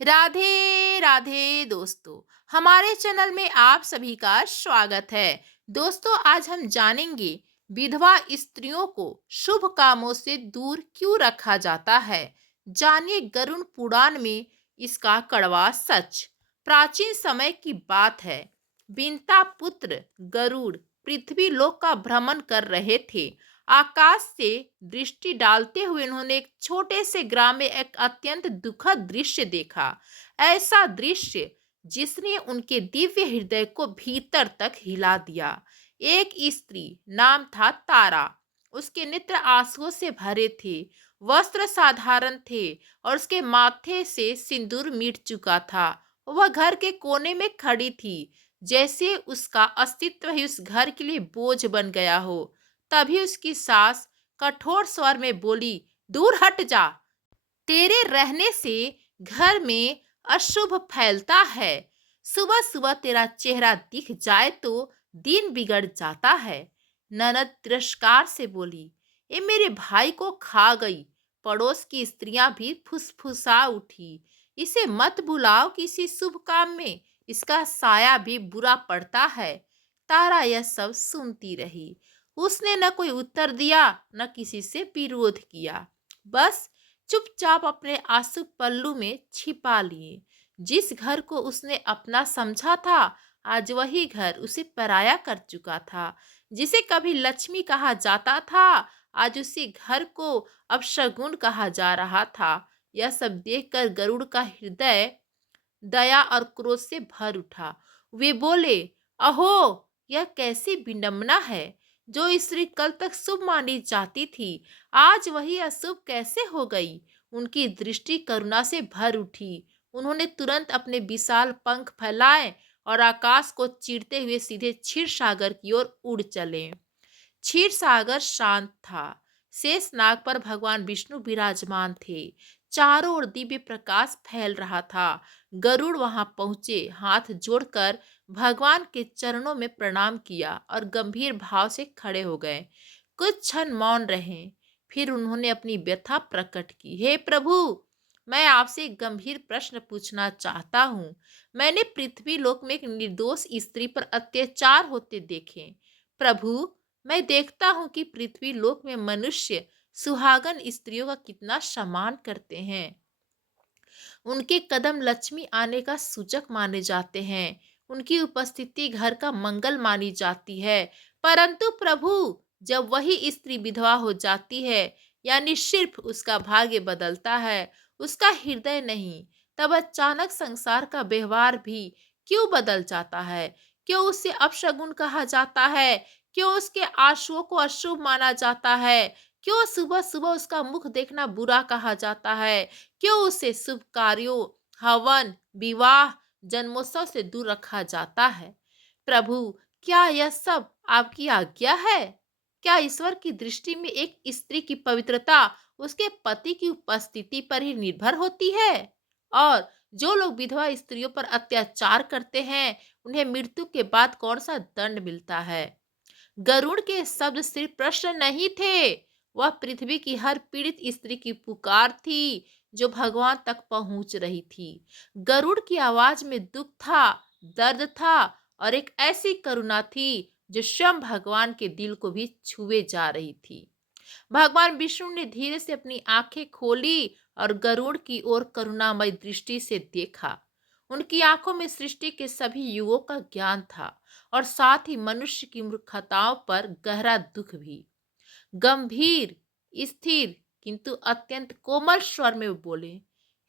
राधे राधे दोस्तों। हमारे चैनल में आप सभी का स्वागत है। दोस्तों, आज हम जानेंगे विधवा स्त्रियों को शुभ कामों से दूर क्यों रखा जाता है। जानिए गरुड़ पुराण में इसका कड़वा सच। प्राचीन समय की बात है। बिनता पुत्र गरुड़ पृथ्वी लोक का भ्रमण कर रहे थे। आकाश से दृष्टि डालते हुए उन्होंने एक छोटे से ग्राम में एक अत्यंत दुखद दृश्य देखा। ऐसा दृश्य जिसने उनके दिव्य हृदय को भीतर तक हिला दिया। एक स्त्री, नाम था तारा। उसके नेत्र आंसुओं से भरे थे। वस्त्र साधारण थे और उसके माथे से सिंदूर मिट चुका था। वह घर के कोने में खड़ी थी, जैसे उसका अस्तित्व ही उस घर के लिए बोझ बन गया हो। तभी उसकी सास कठोर स्वर में बोली, दूर हट जा। तेरे रहने से घर में अशुभ फैलता है। सुबह सुबह तेरा चेहरा दिख जाए तो दिन बिगड़ जाता है। ननद तिरस्कार से बोली, ये मेरे भाई को खा गई। पड़ोस की स्त्रियां भी फुसफुसा उठी, इसे मत बुलाओ किसी शुभ काम में, इसका साया भी बुरा पड़ता है। तारा यह सब सुनती रही। उसने न कोई उत्तर दिया, न किसी से विरोध किया। बस चुपचाप अपने आंसू पल्लू में छिपा लिए। जिस घर को उसने अपना समझा था, आज वही घर उसे पराया कर चुका था। जिसे कभी लक्ष्मी कहा जाता था, आज उसी घर को अपशगुन कहा जा रहा था। यह सब देखकर गरुड़ का हृदय दया और क्रोध से भर उठा। वे बोले, अहो, यह कैसी विडंबना है। जो स्त्री कल तक शुभ मानी जाती थी, आज वही अशुभ कैसे हो गई। उनकी दृष्टि करुणा से भर उठी। उन्होंने तुरंत अपने विशाल पंख फैलाए और आकाश को चीरते हुए सीधे क्षीर सागर की ओर उड़ चले। क्षीर सागर शांत था। शेष नाग पर भगवान विष्णु विराजमान थे। चारों ओर दिव्य प्रकाश फैल रहा था। गरुड़ वहां पहुंचे, हाथ जोड़कर भगवान के चरणों में प्रणाम किया और गंभीर भाव से खड़े हो गए। कुछ क्षण मौन रहे। फिर उन्होंने अपनी व्यथा प्रकट की। हे प्रभु, मैं आपसे एक गंभीर प्रश्न पूछना चाहता हूँ। मैंने पृथ्वी लोक में एक निर्दोष स्त्री पर अत्याचार होते देखे। प्रभु, मैं देखता हूँ कि पृथ्वी लोक में मनुष्य सुहागन स्त्रियों का कितना सम्मान करते हैं। उनके कदम लक्ष्मी आने का सूचक माने जाते हैं। उनकी उपस्थिति घर का मंगल मानी जाती है। परंतु प्रभु, जब वही स्त्री विधवा हो जाती है, यानी सिर्फ उसका भाग्य बदलता है, उसका हृदय नहीं, तब अचानक संसार का व्यवहार भी क्यों बदल जाता है। क्यों उसे अपशगुन कहा जाता है। क्यों उसके आंसुओं को अशुभ माना जाता है। क्यों सुबह सुबह उसका मुख देखना बुरा कहा जाता है। क्यों उसे शुभ कार्यों, हवन, विवाह, जन्मोत्सव से दूर रखा जाता है। प्रभु, क्या यह सब आपकी आज्ञा है। क्या ईश्वर की दृष्टि में एक स्त्री की पवित्रता उसके पति की उपस्थिति पर ही निर्भर होती है। और जो लोग विधवा स्त्रियों पर अत्याचार करते हैं, उन्हें मृत्यु के बाद कौन सा दंड मिलता है। गरुड़ के शब्द सिर्फ प्रश्न नहीं थे, वह पृथ्वी की हर पीड़ित स्त्री की पुकार थी, जो भगवान तक पहुंच रही थी। गरुड़ की आवाज में दुख था, दर्द था और एक ऐसी करुणा थी जो स्वयं भगवान के दिल को भी छुए जा रही थी। भगवान विष्णु ने धीरे से अपनी आंखें खोली और गरुड़ की ओर करुणामय दृष्टि से देखा। उनकी आंखों में सृष्टि के सभी युगों का ज्ञान था और साथ ही मनुष्य की मूर्खताओं पर गहरा दुख भी। गंभीर, स्थिर किंतु अत्यंत कोमल स्वर में वो बोले,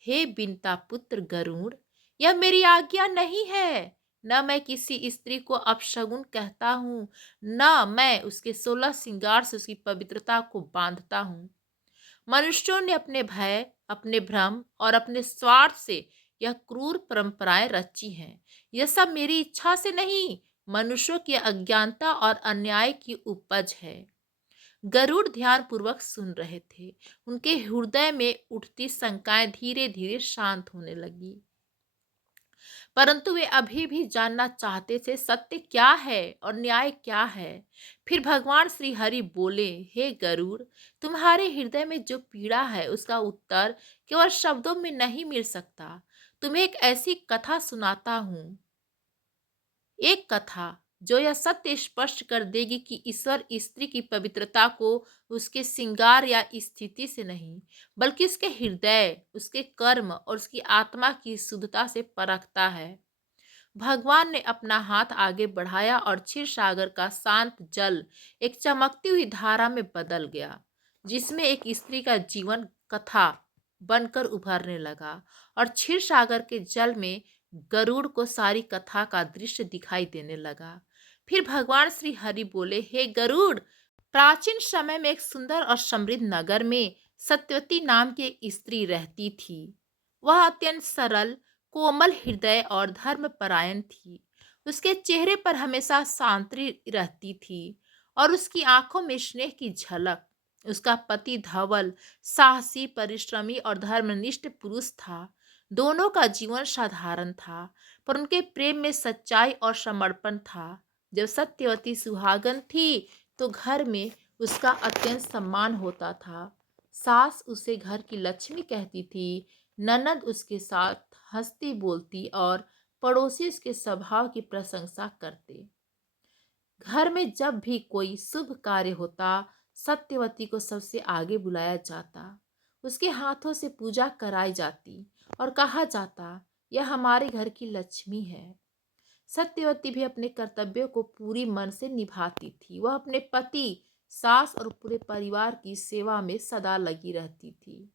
हे बिनता पुत्र गरुड़, यह मेरी आज्ञा नहीं है। न मैं किसी स्त्री को अपशगुन कहता हूँ, न मैं उसके 16 श्रृंगार से उसकी पवित्रता को बांधता हूँ। मनुष्यों ने अपने भय, अपने भ्रम और अपने स्वार्थ से यह क्रूर परंपराएं रची हैं। यह सब मेरी इच्छा से नहीं, मनुष्यों की अज्ञानता और अन्याय की उपज है। गरुड़ ध्यान पूर्वक सुन रहे थे। उनके हृदय में उठती शंकाएं धीरे धीरे शांत होने लगी। परंतु वे अभी भी जानना चाहते थे सत्य क्या है और न्याय क्या है। फिर भगवान श्री हरि बोले, हे गरुड़, तुम्हारे हृदय में जो पीड़ा है उसका उत्तर केवल शब्दों में नहीं मिल सकता। तुम्हें एक ऐसी कथा सुनाता हूँ, एक कथा जो यह सत्य स्पष्ट कर देगी कि ईश्वर स्त्री की पवित्रता को उसके श्रृंगार या स्थिति से नहीं, बल्कि उसके हृदय, उसके कर्म और उसकी आत्मा की शुद्धता से परखता है। भगवान ने अपना हाथ आगे बढ़ाया और क्षीर सागर का शांत जल एक चमकती हुई धारा में बदल गया, जिसमें एक स्त्री का जीवन कथा बनकर उभरने लगा। और क्षीर सागर के जल में गरुड़ को सारी कथा का दृश्य दिखाई देने लगा। फिर भगवान श्री हरि बोले, हे गरुड़, प्राचीन समय में एक सुंदर और समृद्ध नगर में सत्यवती नाम की एक स्त्री रहती थी। वह अत्यंत सरल, कोमल हृदय और धर्मपरायण थी। उसके चेहरे पर हमेशा शांति रहती थी और उसकी आंखों में स्नेह की झलक। उसका पति धवल साहसी, परिश्रमी और धर्मनिष्ठ पुरुष था। दोनों का जीवन साधारण था, पर उनके प्रेम में सच्चाई और समर्पण था। जब सत्यवती सुहागन थी तो घर में उसका अत्यंत सम्मान होता था। सास उसे घर की लक्ष्मी कहती थी, ननद उसके साथ हंसती बोलती और पड़ोसी उसके स्वभाव की प्रशंसा करते। घर में जब भी कोई शुभ कार्य होता, सत्यवती को सबसे आगे बुलाया जाता। उसके हाथों से पूजा कराई जाती और कहा जाता, यह हमारे घर की लक्ष्मी है। सत्यवती भी अपने कर्तव्यों को पूरी मन से निभाती थी। वह अपने पति, सास और पूरे परिवार की सेवा में सदा लगी रहती थी।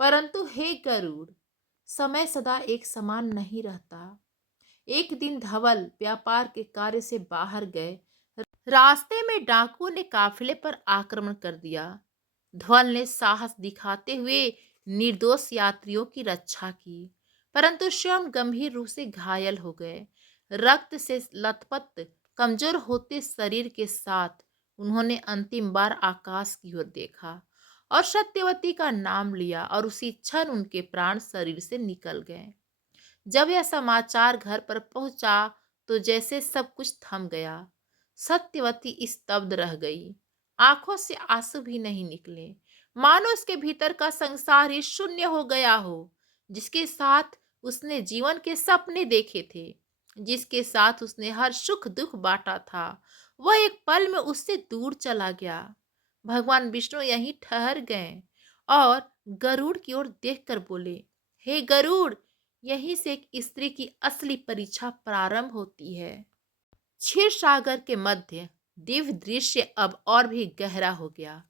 परंतु हे गरुड़, समय सदा एक समान नहीं रहता। एक दिन धवल व्यापार के कार्य से बाहर गए। रास्ते में डाकुओं ने काफिले पर आक्रमण कर दिया। धवल ने साहस दिखाते हुए निर्दोष यात्रियों की रक्षा की, परंतु स्वयं गंभीर रूप से घायल हो गए। रक्त से लथपथ, कमजोर होते शरीर के साथ उन्होंने अंतिम बार आकाश की ओर देखा और सत्यवती का नाम लिया, और उसी क्षण उनके प्राण शरीर से निकल गए। जब यह समाचार घर पर पहुंचा तो जैसे सब कुछ थम गया। सत्यवती स्तब्ध रह गई, आंखों से आंसू भी नहीं निकले, मानो उसके भीतर का संसार ही शून्य हो गया हो। जिसके साथ उसने जीवन के सपने देखे थे, जिसके साथ उसने हर सुख दुख बांटा था, वह एक पल में उससे दूर चला गया। भगवान विष्णु यहीं ठहर गए और गरुड़ की ओर देखकर बोले, हे गरुड़, यहीं से एक स्त्री की असली परीक्षा प्रारंभ होती है। क्षीर सागर के मध्य दिव्य दृश्य अब और भी गहरा हो गया।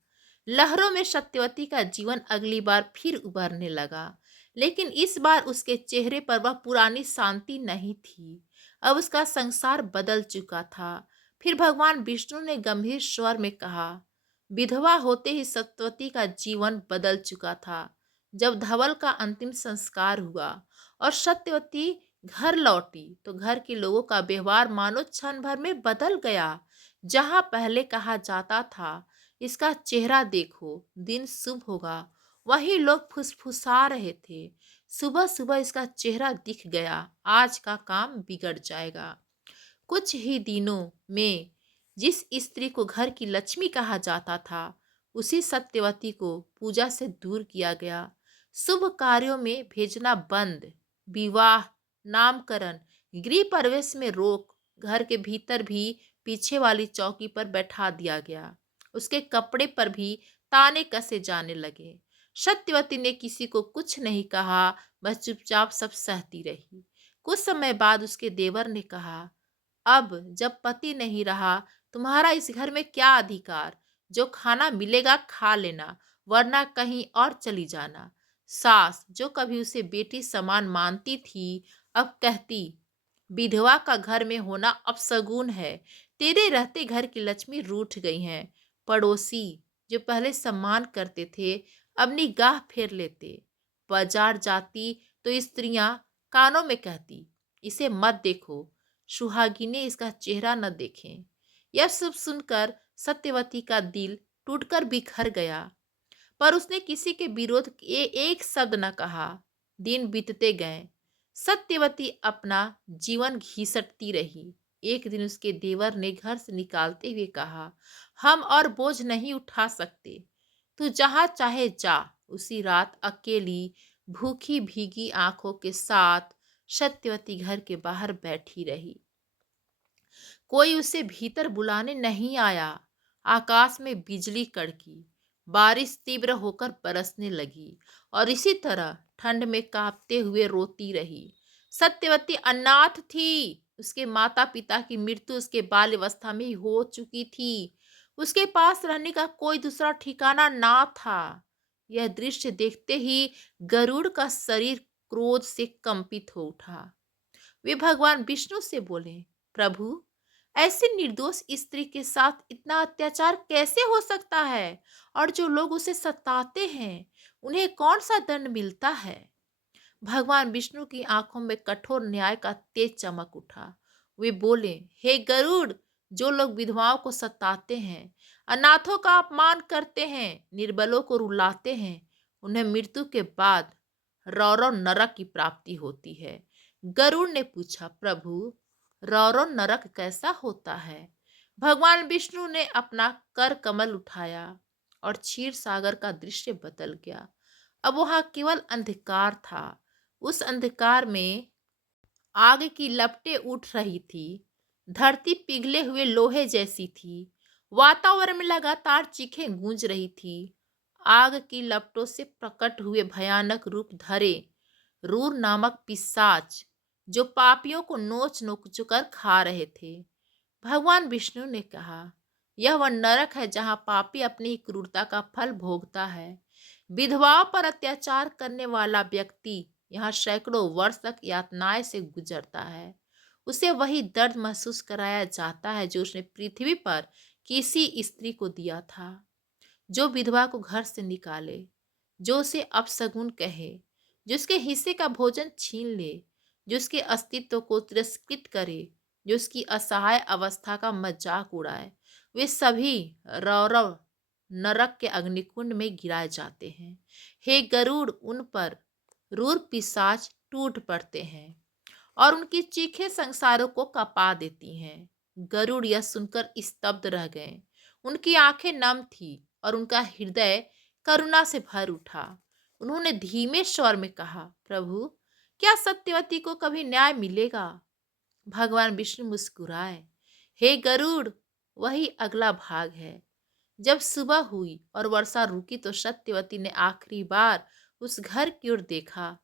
लहरों में सत्यवती का जीवन अगली बार फिर उभरने लगा, लेकिन इस बार उसके चेहरे पर वह पुरानी शांति नहीं थी। अब उसका संसार बदल चुका था। फिर भगवान विष्णु ने गंभीर स्वर में कहा, विधवा होते ही सत्यवती का जीवन बदल चुका था। जब धवल का अंतिम संस्कार हुआ और सत्यवती घर लौटी तो घर के लोगों का व्यवहार मानो क्षण भर में बदल गया। जहां पहले कहा जाता था, इसका चेहरा देखो, दिन शुभ होगा, वही लोग फुसफुसा रहे थे, सुबह सुबह इसका चेहरा दिख गया, आज का काम बिगड़ जाएगा। कुछ ही दिनों में जिस स्त्री को घर की लक्ष्मी कहा जाता था, उसी सत्यवती को पूजा से दूर किया गया। शुभ कार्यों में भेजना बंद, विवाह, नामकरण, गृह प्रवेश में रोक, घर के भीतर भी पीछे वाली चौकी पर बैठा दिया गया। उसके कपड़े पर भी ताने कसे जाने लगे। सत्यवती ने किसी को कुछ नहीं कहा, बस चुपचाप सब सहती रही। कुछ समय बाद उसके देवर ने कहा, अब जब पति नहीं रहा, तुम्हारा इस घर में क्या अधिकार? जो खाना मिलेगा खा लेना, वरना कहीं और चली जाना। सास, जो कभी उसे बेटी समान मानती थी, अब कहती, विधवा का घर में होना अपशगुन है, तेरे रहते घर की लक्ष्मी रूठ गई हैं। पड़ोसी, जो पहले सम्मान करते थे, अब निगाह फेर लेते। बाजार जाती तो स्त्रियां कानों में कहती, इसे मत देखो, सुहागिनें इसका चेहरा न देखें। यह सब सुनकर सत्यवती का दिल टूटकर बिखर गया, पर उसने किसी के विरोध एक शब्द न कहा। दिन बीतते गए। सत्यवती अपना जीवन घिसटती रही। एक दिन उसके देवर ने घर से निकालते हुए कहा, हम और बोझ नहीं उठा सकते, तू जहाँ चाहे जा। उसी रात अकेली भूखी भीगी आंखों के साथ सत्यवती घर के बाहर बैठी रही। कोई उसे भीतर बुलाने नहीं आया। आकाश में बिजली कड़की, बारिश तीव्र होकर बरसने लगी और इसी तरह ठंड में कांपते हुए रोती रही। सत्यवती अनाथ थी। उसके माता पिता की मृत्यु उसके बाल्यावस्था में ही हो चुकी थी। उसके पास रहने का कोई दूसरा ठिकाना ना था। यह दृश्य देखते ही गरुड़ का शरीर क्रोध से कंपित हो उठा। वे भगवान विष्णु से बोले, प्रभु, ऐसी निर्दोष स्त्री के साथ इतना अत्याचार कैसे हो सकता है? और जो लोग उसे सताते हैं, उन्हें कौन सा दंड मिलता है? भगवान विष्णु की आंखों में कठोर न्याय का तेज चमक उठा। वे बोले, हे गरुड़, जो लोग विधवाओं को सताते हैं, अनाथों का अपमान करते हैं, निर्बलों को रुलाते हैं, उन्हें मृत्यु के बाद रौरव नरक की प्राप्ति होती है। गरुड़ ने पूछा, प्रभु, रौरव नरक कैसा होता है? भगवान विष्णु ने अपना कर कमल उठाया और क्षीर सागर का दृश्य बदल गया। अब वहां केवल अंधकार था। उस अंधकार में आग की लपटें उठ रही थी। धरती पिघले हुए लोहे जैसी थी। वातावरण में लगातार चीखें गूंज रही थी। आग की लपटों से प्रकट हुए भयानक रूप धरे रूर नामक पिशाच, जो पापियों को नोच नोच कर खा रहे थे। भगवान विष्णु ने कहा, यह वह नरक है जहां पापी अपनी क्रूरता का फल भोगता है। विधवाओं पर अत्याचार करने वाला व्यक्ति यहाँ सैकड़ों वर्ष तक यातनाएं से गुजरता है। उसे वही दर्द महसूस कराया जाता है जो उसने पृथ्वी पर किसी स्त्री को दिया था। जो विधवा को घर से निकाले, जो उसे अपशगुन कहे, जो उसके हिस्से का भोजन छीन ले, जो उसके अस्तित्व को तिरस्कृत करे, जो उसकी असहाय अवस्था का मजाक उड़ाए, वे सभी रौरव नरक के अग्निकुंड में गिराए जाते हैं। हे गरुड़, उन पर रूर पिशाच टूट पड़ते हैं और उनकी चीखें संसारों को कपा देती हैं। गरुड़ यह सुनकर स्तब्ध रह गए। उनकी आंखें नम थी और उनका हृदय करुणा से भर उठा। उन्होंने धीमे स्वर में कहा, प्रभु, क्या सत्यवती को कभी न्याय मिलेगा? भगवान विष्णु मुस्कुराए, हे गरुड़, वही अगला भाग है। जब सुबह हुई और वर्षा रुकी तो सत्यवती ने आखिरी बार उस घर की ओर देखा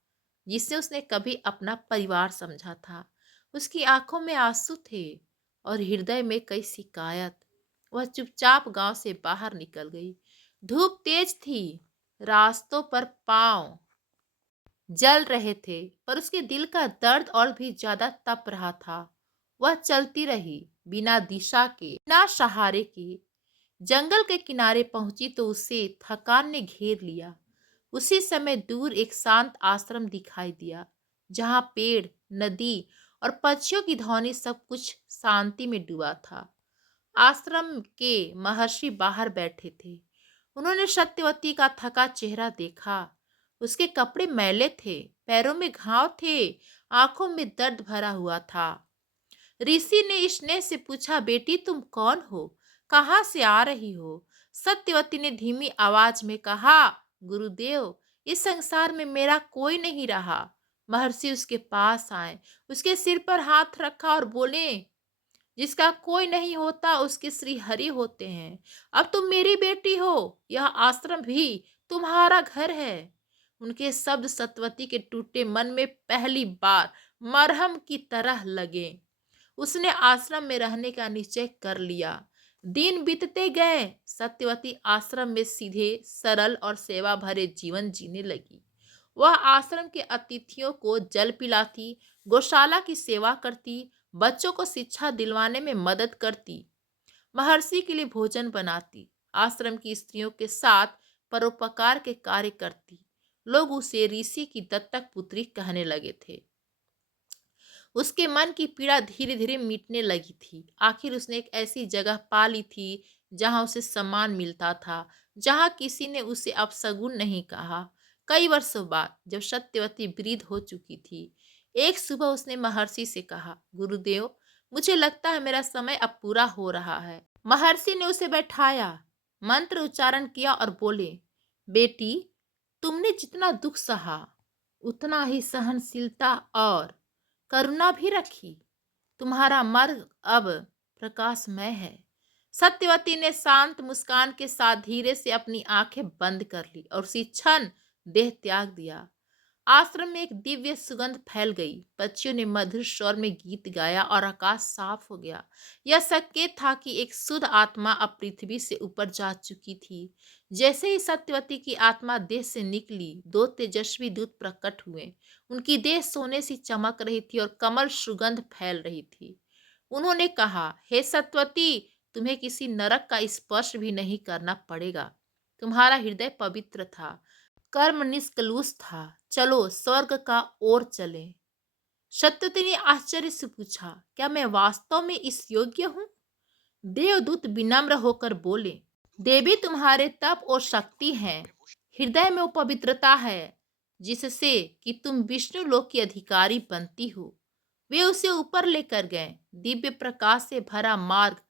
जिसे उसने कभी अपना परिवार समझा था। उसकी आंखों में आंसू थे और हृदय में कई शिकायत। वह चुपचाप गांव से बाहर निकल गई। धूप तेज थी। रास्तों पर पांव जल रहे थे, पर उसके दिल का दर्द और भी ज्यादा तप रहा था। वह चलती रही, बिना दिशा के, बिना सहारे के। जंगल के किनारे पहुंची तो उसे थकान ने घेर लिया। उसी समय दूर एक शांत आश्रम दिखाई दिया, जहां पेड़, नदी और पक्षियों की ध्वनि सब कुछ शांति में डूबा था। आश्रम के महर्षि बाहर बैठे थे। उन्होंने सत्यवती का थका चेहरा देखा। उसके कपड़े मैले थे, पैरों में घाव थे, आंखों में दर्द भरा हुआ था। ऋषि ने स्नेह से पूछा, बेटी, तुम कौन हो? कहाँ से आ रही हो? सत्यवती ने धीमी आवाज में कहा, गुरुदेव, इस संसार में मेरा कोई नहीं रहा। महर्षि उसके पास आए, उसके सिर पर हाथ रखा और बोले, जिसका कोई नहीं होता उसके श्री हरि होते हैं। अब तुम मेरी बेटी हो, यह आश्रम भी तुम्हारा घर है। उनके शब्द सत्यवती के टूटे मन में पहली बार मरहम की तरह लगे। उसने आश्रम में रहने का निश्चय कर लिया। दिन बीतते गए। सत्यवती आश्रम में सीधे, सरल और सेवा भरे जीवन जीने लगी। वह आश्रम के अतिथियों को जल पिलाती, गौशाला की सेवा करती, बच्चों को शिक्षा दिलवाने में मदद करती, महर्षि के लिए भोजन बनाती, आश्रम की स्त्रियों के साथ परोपकार के कार्य करती। लोग उसे ऋषि की दत्तक पुत्री कहने लगे थे। उसके मन की पीड़ा धीरे धीरे मिटने लगी थी। आखिर उसने एक ऐसी जगह पा ली थी जहां उसे सम्मान मिलता था, जहां किसी ने उसे अपशगुन नहीं कहा। कई वर्षों बाद जब सत्यवती वृद्ध हो चुकी थी, एक सुबह उसने महर्षि से कहा, गुरुदेव, मुझे लगता है मेरा समय अब पूरा हो रहा है। महर्षि ने उसे बैठाया, मंत्र उच्चारण किया और बोले, बेटी, तुमने जितना दुख सहा उतना ही सहनशीलता और करुणा भी रखी। तुम्हारा मार्ग अब प्रकाशमय है। सत्यवती ने शांत मुस्कान के साथ धीरे से अपनी आंखें बंद कर ली और उसी क्षण देह त्याग दिया। आश्रम में एक दिव्य सुगंध फैल गई। पक्षियों ने मधुर स्वर में गीत गाया और आकाश साफ हो गया। यह संकेत था कि एक शुद्ध आत्मा अब पृथ्वी से ऊपर जा चुकी थी। जैसे ही सत्यवती की आत्मा देह से निकली, दो तेजस्वी दूत प्रकट हुए। उनकी देह सोने सी चमक रही थी और कमल सुगंध फैल रही थी। उन्होंने कहा, हे सत्यवती, तुम्हें किसी नरक का स्पर्श भी नहीं करना पड़ेगा। तुम्हारा हृदय पवित्र था, कर्म निष्कलुष था। चलो स्वर्ग का ओर चले। सत्यवती ने आश्चर्य से पूछा, क्या मैं वास्तव में इस योग्य हूँ? देवदूत विनम्र होकर बोले, देवी तुम्हारे तप और शक्ति है। हृदय में वो पवित्रता है जिससे कि तुम विष्णु लोक की अधिकारी बनती हो। वे उसे ऊपर लेकर गए। दिव्य प्रकाश से भरा मार्ग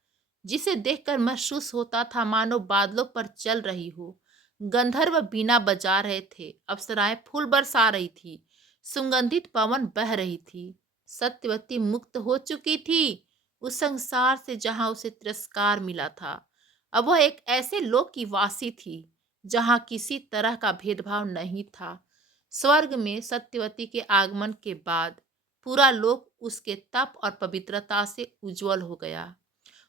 जिसे देखकर महसूस होता था मानो बादलों पर चल रही हो। गंधर्व बीना बजा रहे थे, अप्सराएं फूल बरसा रही थी, सुगंधित पवन बह रही थी। सत्यवती मुक्त हो चुकी थी उस संसार से जहां उसे तिरस्कार मिला था। अब वह एक ऐसे लोक की वासी थी जहां किसी तरह का भेदभाव नहीं था। स्वर्ग में सत्यवती के आगमन के बाद पूरा लोक उसके तप और पवित्रता से उज्जवल हो गया।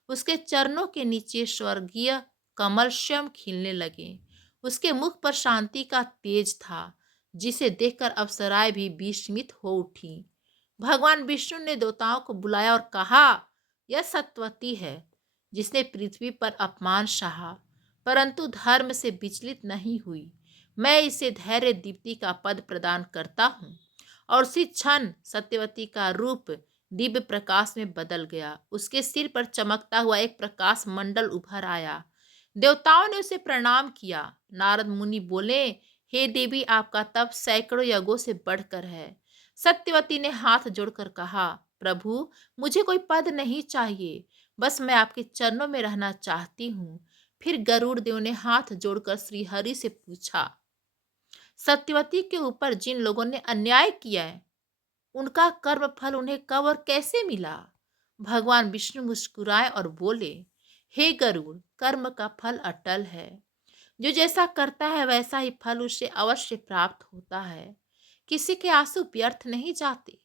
उसके चरणों के नीचे स्वर्गीय कमल स्वयं खिलने लगे। उसके मुख पर शांति का तेज था जिसे देखकर अप्सराएं भी विस्मित हो उठी। भगवान विष्णु ने देवताओं को बुलाया और कहा, यह सत्यवती है जिसने पृथ्वी पर अपमान सहा परंतु धर्म से विचलित नहीं हुई। मैं इसे धैर्य दीप्ति का पद प्रदान करता हूँ। और उसी क्षण सत्यवती का रूप दिव्य प्रकाश में बदल गया। उसके सिर पर चमकता हुआ एक प्रकाश मंडल उभर आया। देवताओं ने उसे प्रणाम किया। नारद मुनि बोले, हे देवी, आपका तप सैकड़ों यज्ञों से बढ़कर है। सत्यवती ने हाथ जोड़कर कहा, प्रभु, मुझे कोई पद नहीं चाहिए, बस मैं आपके चरणों में रहना चाहती हूँ। फिर गरुड़ देव ने हाथ जोड़कर श्री हरि से पूछा, सत्यवती के ऊपर जिन लोगों ने अन्याय किया है उनका कर्म फल उन्हें कब और कैसे मिला? भगवान विष्णु मुस्कुराए और बोले, हे गरुड़, कर्म का फल अटल है। जो जैसा करता है वैसा ही फल उसे अवश्य प्राप्त होता है। किसी के आंसू व्यर्थ नहीं जाते।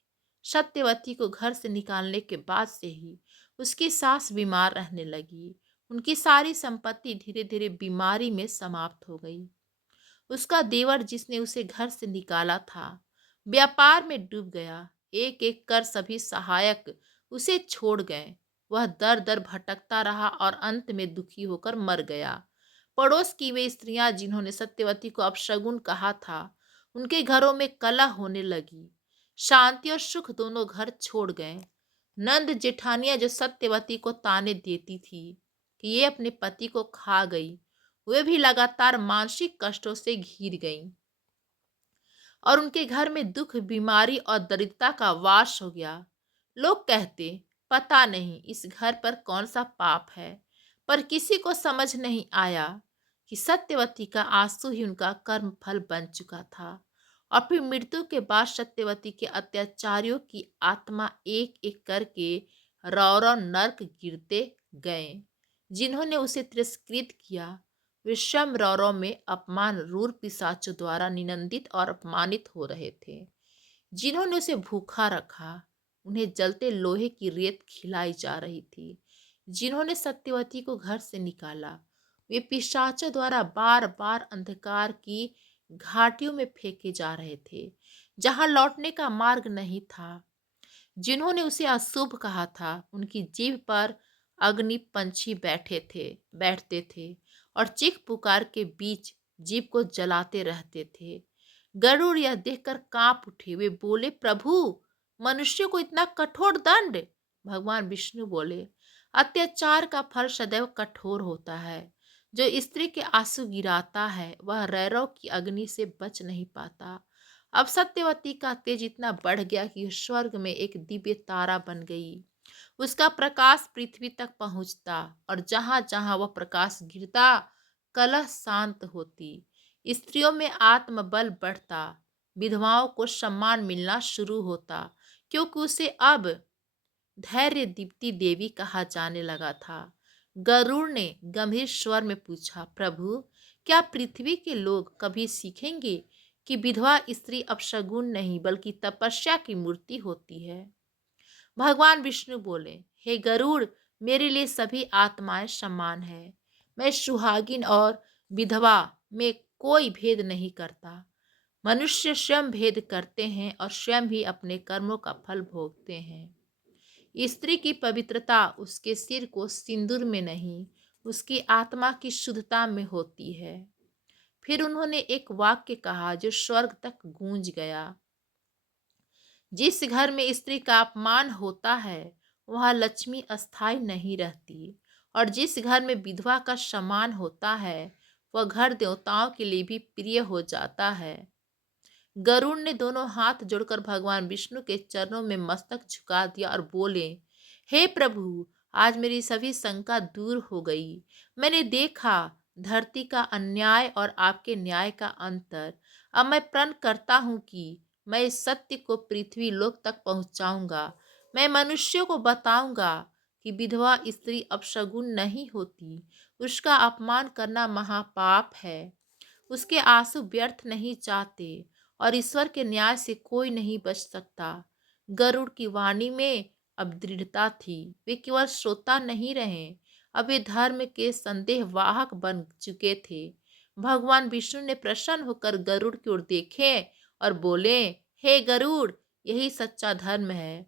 सत्यवती को घर से निकालने के बाद से ही उसकी सास बीमार रहने लगी। उनकी सारी संपत्ति धीरे धीरे बीमारी में समाप्त हो गई। उसका देवर जिसने उसे घर से निकाला था व्यापार में डूब गया। एक एक कर सभी सहायक उसे छोड़ गए। वह दर दर भटकता रहा और अंत में दुखी होकर मर गया। पड़ोस की वे स्त्रियां जिन्होंने सत्यवती को अपशगुन कहा था, उनके घरों में कलह होने लगी। शांति और सुख दोनों घर छोड़ गए। नंद जेठानियां जो सत्यवती को ताने देती थी कि ये अपने पति को खा गई, वे भी लगातार मानसिक कष्टों से घिर गईं और उनके घर में दुख, बीमारी और दरिद्रता का वास हो गया। लोग कहते, पता नहीं इस घर पर कौन सा पाप है, पर किसी को समझ नहीं आया कि सत्यवती का आंसू ही उनका कर्म फल बन चुका था। और फिर मृत्यु के बाद सत्यवती के अत्याचारियों की आत्मा एक एक करके रौरव नर्क गिरते गए। जिन्होंने उसे तिरस्कृत किया वे स्वयं रौरव में अपमान रूर पिशाचों द्वारा निनंदित और अपमानित हो रहे थे। जिन्होंने उसे भूखा रखा उन्हें जलते लोहे की रेत खिलाई जा रही थी। जिन्होंने सत्यवती को घर से निकाला वे पिशाचों द्वारा बार बार अंधकार की घाटियों में फेंके जा रहे थे जहां लौटने का मार्ग नहीं था। जिन्होंने उसे अशुभ कहा था उनकी जीभ पर अग्नि पंछी बैठते थे और चीख पुकार के बीच जीभ को जलाते रहते थे। गरुड़ यह देखकर कांप उठे। वे बोले, प्रभु, मनुष्य को इतना कठोर दंड? भगवान विष्णु बोले, अत्याचार का फल सदैव कठोर होता है। जो स्त्री के आंसू गिराता है वह रौरव की अग्नि से बच नहीं पाता। अब सत्यवती का तेज इतना बढ़ गया कि स्वर्ग में एक दिव्य तारा बन गई। उसका प्रकाश पृथ्वी तक पहुंचता और जहां जहां वह प्रकाश गिरता, कलह शांत होती, स्त्रियों में आत्मबल बढ़ता, विधवाओं को सम्मान मिलना शुरू होता, क्योंकि उसे अब धैर्य दीप्ति देवी कहा जाने लगा था। गरुड़ ने गंभीर स्वर में पूछा, प्रभु, क्या पृथ्वी के लोग कभी सीखेंगे कि विधवा स्त्री अपशगुन नहीं बल्कि तपस्या की मूर्ति होती है? भगवान विष्णु बोले, हे गरुड़, मेरे लिए सभी आत्माएं समान है। मैं सुहागिन और विधवा में कोई भेद नहीं करता। मनुष्य स्वयं भेद करते हैं और स्वयं ही अपने कर्मों का फल भोगते हैं। स्त्री की पवित्रता उसके सिर को सिंदूर में नहीं, उसकी आत्मा की शुद्धता में होती है। फिर उन्होंने एक वाक्य कहा जो स्वर्ग तक गूंज गया, जिस घर में स्त्री का अपमान होता है वहां लक्ष्मी अस्थाई नहीं रहती, और जिस घर में विधवा का सम्मान होता है वह घर देवताओं के लिए भी प्रिय हो जाता है। गरुड़ ने दोनों हाथ जोड़कर भगवान विष्णु के चरणों में मस्तक झुका दिया और बोले, हे प्रभु, आज मेरी सभी शंका दूर हो गई। मैंने देखा धरती का अन्याय और आपके न्याय का अंतर। अब मैं प्रण करता हूँ कि मैं इस सत्य को पृथ्वी लोक तक पहुंचाऊंगा। मैं मनुष्यों को बताऊंगा कि विधवा स्त्री अपशगुन नहीं होती, उसका अपमान करना महापाप है। उसके आंसू व्यर्थ नहीं जाते और ईश्वर के न्याय से कोई नहीं बच सकता। गरुड़ की वाणी में अब दृढ़ता थी। वे केवल श्रोता नहीं रहे, अब वे धर्म के संदेहवाहक बन चुके थे। भगवान विष्णु ने प्रसन्न होकर गरुड़ की ओर देखे और बोले, हे गरुड़, यही सच्चा धर्म है।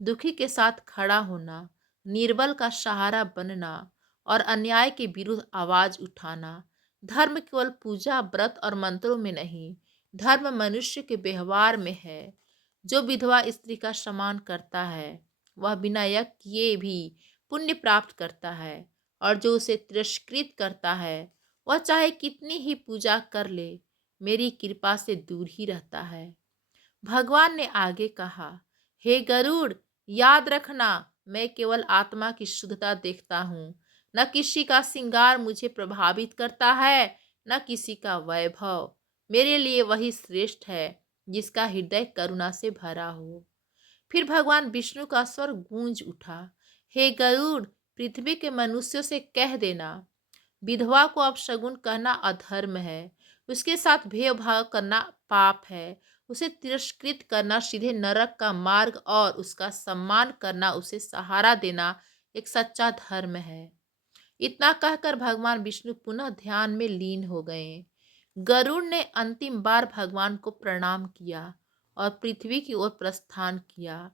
दुखी के साथ खड़ा होना, निर्बल का सहारा बनना और अन्याय के विरुद्ध आवाज उठाना। धर्म केवल पूजा, व्रत और मंत्रों में नहीं, धर्म मनुष्य के व्यवहार में है। जो विधवा स्त्री का सम्मान करता है वह बिना यज्ञ किए भी पुण्य प्राप्त करता है, और जो उसे तिरस्कृत करता है वह चाहे कितनी ही पूजा कर ले, मेरी कृपा से दूर ही रहता है। भगवान ने आगे कहा, हे गरुड़, याद रखना, मैं केवल आत्मा की शुद्धता देखता हूँ। न किसी का श्रृंगार मुझे प्रभावित करता है, न किसी का वैभव। मेरे लिए वही श्रेष्ठ है जिसका हृदय करुणा से भरा हो। फिर भगवान विष्णु का स्वर गूंज उठा, हे गरुड़, पृथ्वी के मनुष्यों से कह देना, विधवा को अपशगुन कहना अधर्म है, उसके साथ भेदभाव करना पाप है, उसे तिरस्कृत करना सीधे नरक का मार्ग और उसका सम्मान करना, उसे सहारा देना एक सच्चा धर्म है। इतना कहकर भगवान विष्णु पुनः ध्यान में लीन हो गए। गरुड़ ने अंतिम बार भगवान को प्रणाम किया और पृथ्वी की ओर प्रस्थान किया,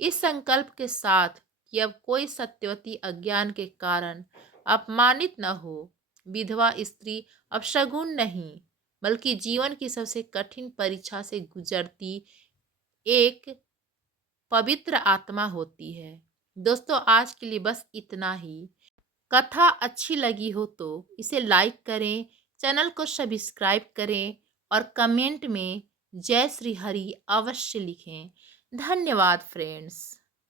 इस संकल्प के साथ कि अब कोई सत्यवती अज्ञान के कारण अपमानित न हो। विधवा स्त्री अपशगुन नहीं बल्कि जीवन की सबसे कठिन परीक्षा से गुजरती एक पवित्र आत्मा होती है। दोस्तों, आज के लिए बस इतना ही। कथा अच्छी लगी हो तो इसे लाइक करें, चैनल को सब्सक्राइब करें और कमेंट में जय श्री हरि अवश्य लिखें। धन्यवाद फ्रेंड्स।